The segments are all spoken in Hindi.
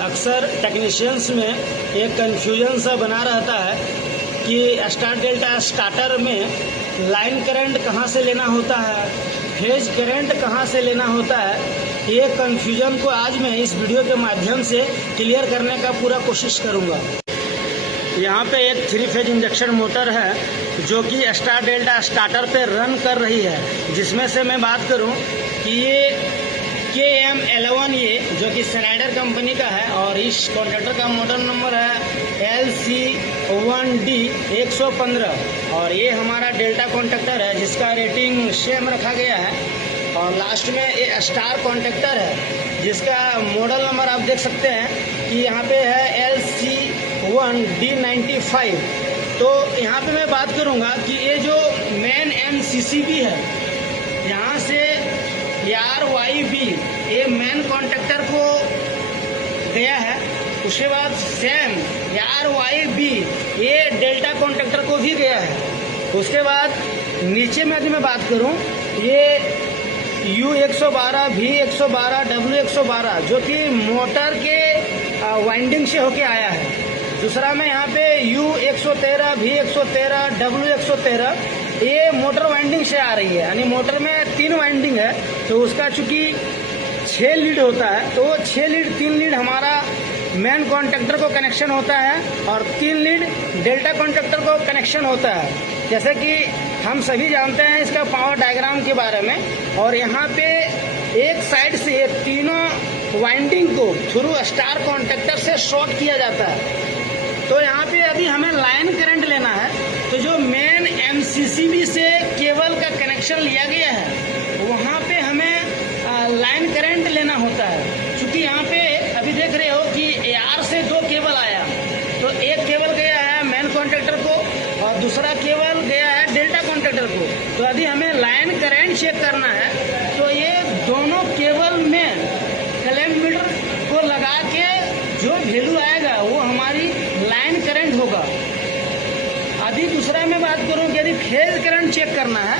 अक्सर टेक्नीशियंस में एक कन्फ्यूजन सा बना रहता है कि स्टार डेल्टा स्टार्टर में लाइन करंट कहाँ से लेना होता है, फेज करंट कहाँ से लेना होता है। ये कन्फ्यूजन को आज मैं इस वीडियो के माध्यम से क्लियर करने का पूरा कोशिश करूँगा। यहाँ पे एक 3 फेज इंजेक्शन मोटर है जो कि स्टार डेल्टा स्टार्टर पे रन कर रही है, जिसमें से मैं बात करूँ कि ये KM11 ये जो कि स्नाइडर कंपनी का है और इस कॉन्ट्रैक्टर का मॉडल नंबर है LC1D 115 और ये हमारा डेल्टा कॉन्ट्रैक्टर है जिसका रेटिंग सेम रखा गया है। और लास्ट में ये स्टार कॉन्ट्रैक्टर है जिसका मॉडल नंबर आप देख सकते हैं कि यहाँ पे है LC1D 95। तो यहाँ पे मैं बात करूँगा कि ये जो मेन MCCB है यहाँ से RYB ये मेन कॉन्ट्रैक्टर को गया है, उसके बाद सेम RYB ये डेल्टा कॉन्ट्रैक्टर को भी गया है। उसके बाद नीचे में यदि मैं बात करूं ये U112 V112 W112 जो कि मोटर के वाइंडिंग से होके आया है। दूसरा में यहाँ पे U113 V113 W113 ये मोटर वाइंडिंग से आ रही है, यानी मोटर में 3 वाइंडिंग है तो उसका चूंकि 6 लीड होता है तो वो 6 लीड 3 लीड हमारा मेन कॉन्ट्रैक्टर को कनेक्शन होता है और 3 लीड डेल्टा कॉन्ट्रैक्टर को कनेक्शन होता है। जैसे कि हम सभी जानते हैं इसका पावर डायग्राम के बारे में। और यहाँ पे एक साइड से तीनों वाइंडिंग को थ्रू स्टार कॉन्ट्रैक्टर से शॉर्ट किया जाता है। तो यहाँ पे यदि हमें लाइन करंट लेना है तो जो मेन MCCB से केबल का कनेक्शन लिया गया है वहाँ पे हमें लाइन करंट लेना होता है। क्योंकि यहाँ पे अभी देख रहे हो कि AR से 2 केबल आया, तो एक केबल गया है मेन कॉन्ट्रैक्टर को और दूसरा केबल गया है डेल्टा कॉन्ट्रैक्टर को। तो यदि हमें लाइन करंट चेक करना है तो ये दोनों केबल में क्लैंप मीटर को लगा के जो वैल्यू आएगा वो हमारी लाइन करंट होगा। अभी दूसरा मैं बात करूं कि यदि फेज करंट चेक करना है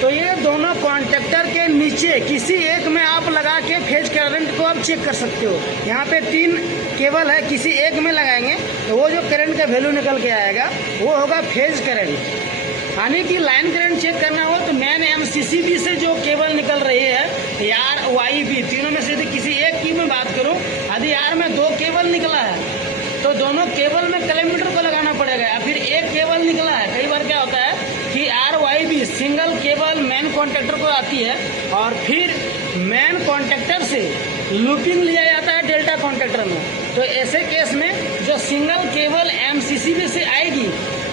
तो ये दोनों कॉन्ट्रैक्टर के नीचे किसी एक में आप लगा के फेज करंट को आप चेक कर सकते हो। यहाँ पे 3 केबल है, किसी एक में लगाएंगे तो वो जो करंट का वैल्यू निकल के आएगा वो होगा फेज करंट। यानी कि लाइन करंट चेक करना हो तो मेन MCCB से जो केबल निकल रही है RYB तीनों में से यदि किसी एक की मैं बात करूं, यदि R में 2 केबल निकला है तो दोनों केबल में क्लैंप मीटर को लगाना पड़ेगा। या फिर एक केबल निकला है, कई बार क्या होता है कि RYB single cable main contractor को आती है और फिर मेन कॉन्ट्रैक्टर से लूपिंग लिया जाता है डेल्टा कॉन्ट्रैक्टर में। तो ऐसे केस में जो सिंगल केबल MCCB से आएगी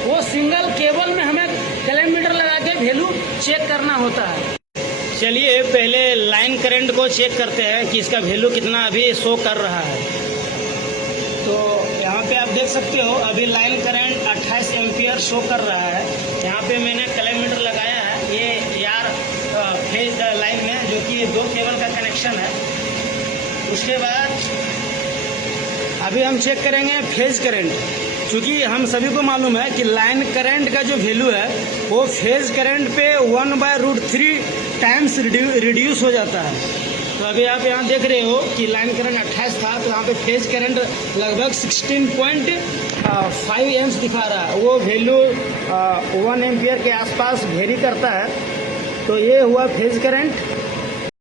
वो सिंगल केबल में हमें क्लैंप मीटर लगा के वैल्यू चेक करना होता है। चलिए पहले लाइन करंट को चेक करते हैं कि इसका वैल्यू कितना अभी शो कर रहा है। तो यहाँ पे आप देख सकते हो अभी लाइन करंट 28 एम्पियर शो कर रहा है। यहाँ पे मैंने क्लैंप मीटर लगाया है ये यार फेज लाइन में जो कि 2 केबल का कनेक्शन है। उसके बाद अभी हम चेक करेंगे फेज करंट, क्योंकि हम सभी को मालूम है कि लाइन करंट का जो वैल्यू है वो फेज करंट पे 1/√3 टाइम्स रिड्यूस हो जाता है। तो अभी आप यहाँ देख रहे हो कि लाइन करंट 28 था तो यहाँ पे फेज करंट लगभग 16.5 एम्स दिखा रहा है। वो वैल्यू 1 एम्पियर के आसपास वेरी करता है। तो ये हुआ फेज करंट।